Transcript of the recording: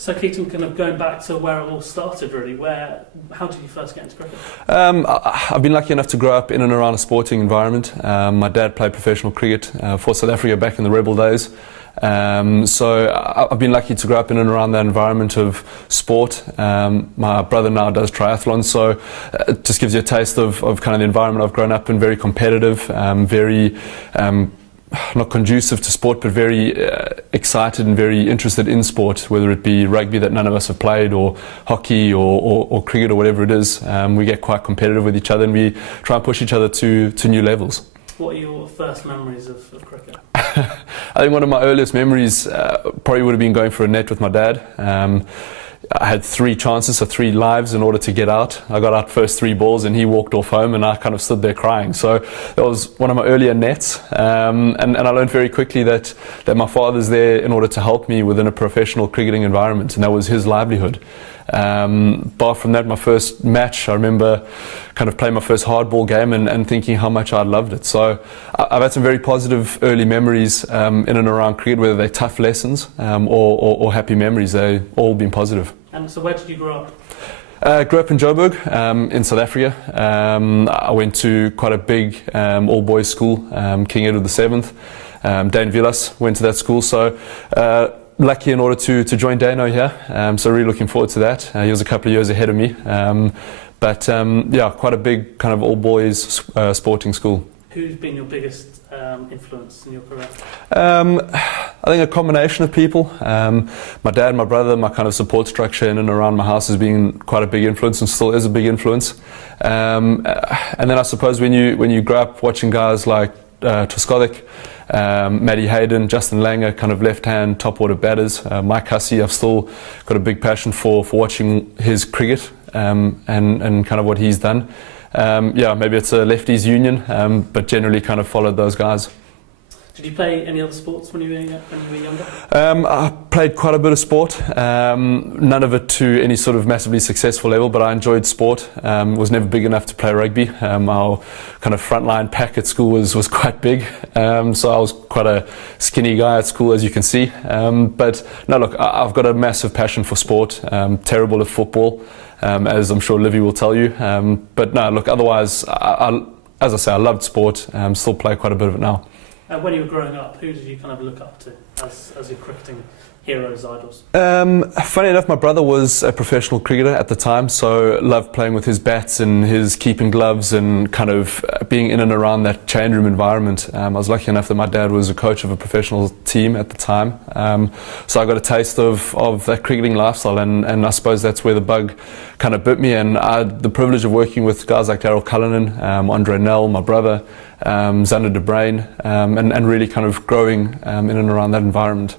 So Keaton, kind of going back to where it all started really, how did you first get into cricket? I've been lucky enough to grow up in and around a sporting environment. My dad played professional cricket for South Africa back in the rebel days. So I've been lucky to grow up in and around that environment of sport. My brother now does triathlon, so it just gives you a taste of kind of the environment I've grown up in. Very competitive, very not conducive to sport, but very excited and very interested in sport, whether it be rugby that none of us have played, or hockey, or cricket, or whatever it is. We get quite competitive with each other, and we try and push each other to new levels. What are your first memories of cricket? I think one of my earliest memories probably would have been going for a net with my dad. I had 3 chances, so 3 lives in order to get out. I got out first 3 balls and he walked off home, and I kind of stood there crying. So that was one of my earlier nets. And I learned very quickly that my father's there in order to help me within a professional cricketing environment, and that was his livelihood. Apart from that, my first match, I remember kind of playing my first hardball game and thinking how much I loved it. So I've had some very positive early memories in and around cricket, whether they're tough lessons or happy memories. They've all been positive. And so where did you grow up? Grew up in Joburg, in South Africa. I went to quite a big all-boys school, King Edward VII. Dane Villas went to that school, so lucky in order to join Dano here. So really looking forward to that. He was a couple of years ahead of me. But yeah, quite a big kind of all-boys sporting school. Who's been your biggest influence in your career? I think a combination of people. My dad, my brother, my kind of support structure in and around my house has been quite a big influence, and still is a big influence. And then I suppose when you grow up watching guys like Triscothic, Matty Hayden, Justin Langer, kind of left-hand top order batters, Mike Hussey, I've still got a big passion for watching his cricket and kind of what he's done. Yeah, maybe it's a lefties union, but generally kind of followed those guys. Did you play any other sports when you were younger? I played quite a bit of sport, none of it to any sort of massively successful level, but I enjoyed sport. Was never big enough to play rugby. Our kind of frontline pack at school was quite big, so I was quite a skinny guy at school, as you can see. But no, look, I've got a massive passion for sport. Terrible at football, as I'm sure Livy will tell you. But no, look, otherwise, as I say, I loved sport. Still play quite a bit of it now. When you were growing up, who did you kind of look up to as your cricketing heroes, idols? Funny enough, my brother was a professional cricketer at the time, so loved playing with his bats and his keeping gloves and kind of being in and around that change room environment. I was lucky enough that my dad was a coach of a professional team at the time, so I got a taste of that cricketing lifestyle, and I suppose that's where the bug kind of bit me. And I had the privilege of working with guys like Daryl Cullinan, Andre Nell, my brother, Xander de Bruin, and really kind of growing in and around that environment.